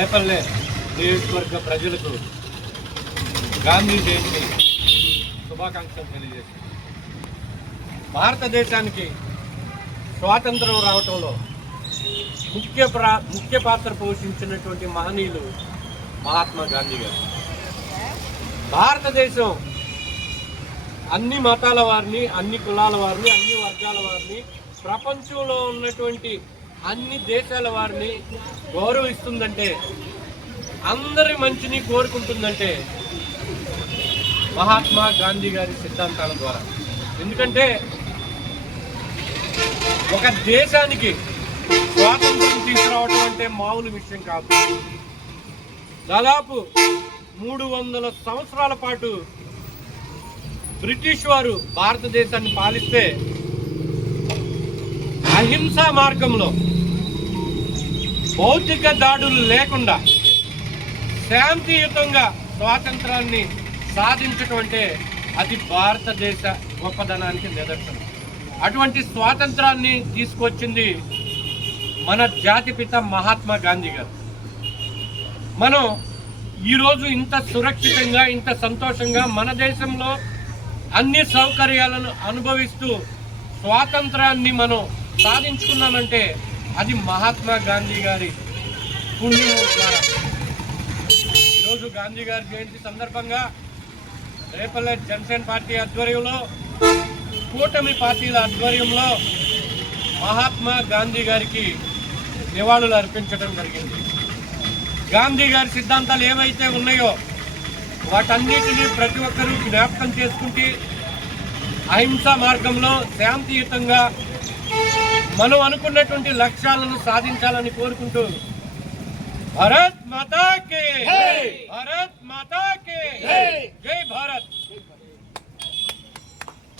రేపల్లె నియోజకవర్గ ప్రజలకు గాంధీ జయంతి శుభాకాంక్షలు తెలియజేస్తుంది భారతదేశానికి స్వాతంత్రం రావటంలో ముఖ్య ప్రా ముఖ్య పాత్ర పోషించినటువంటి మహనీయులు మహాత్మా గాంధీ గారు. భారతదేశం అన్ని మతాల వారిని అన్ని కులాల వారిని అన్ని వర్గాల వారిని ప్రపంచంలో ఉన్నటువంటి అన్ని దేశాల వారిని గౌరవిస్తుందంటే అందరి మంచిని కోరుకుంటుందంటే మహాత్మా గాంధీ గారి సిద్ధాంతాల ద్వారా. ఎందుకంటే ఒక దేశానికి స్వాతంత్రం తీసుకురావటం అంటే మామూలు విషయం కాదు. దాదాపు మూడు వందల సంవత్సరాల పాటు బ్రిటిష్ వారు భారతదేశాన్ని పాలిస్తే అహింసా మార్గంలో భౌతిక దాడులు లేకుండా శాంతియుతంగా స్వాతంత్రాన్ని సాధించటం అంటే అది భారతదేశ గొప్పదనానికి నిదర్శనం. అటువంటి స్వాతంత్రాన్ని తీసుకొచ్చింది మన జాతిపిత మహాత్మా గాంధీ గారు. మనం ఈరోజు ఇంత సురక్షితంగా ఇంత సంతోషంగా మన దేశంలో అన్ని సౌకర్యాలను అనుభవిస్తూ స్వాతంత్రాన్ని మనం సాధించుకున్నామంటే అది మహాత్మా గాంధీ గారి పుణ్యం ఈరోజు గాంధీ గారి జయంతి సందర్భంగా రేపల్లె జనసేన పార్టీ ఆధ్వర్యంలో కూటమి పార్టీల ఆధ్వర్యంలో మహాత్మా గాంధీ గారికి నివాళులు అర్పించడం జరిగింది. గాంధీ గారి సిద్ధాంతాలు ఏవైతే ఉన్నాయో వాటన్నిటినీ ప్రతి ఒక్కరూ జ్ఞాపకం చేసుకుంటే అహింసా మార్గంలో శాంతియుతంగా మనం అనుకున్నటువంటి లక్ష్యాలను సాధించాలని కోరుకుంటూ భరత్ మాతాకే భరత్ మాతాకే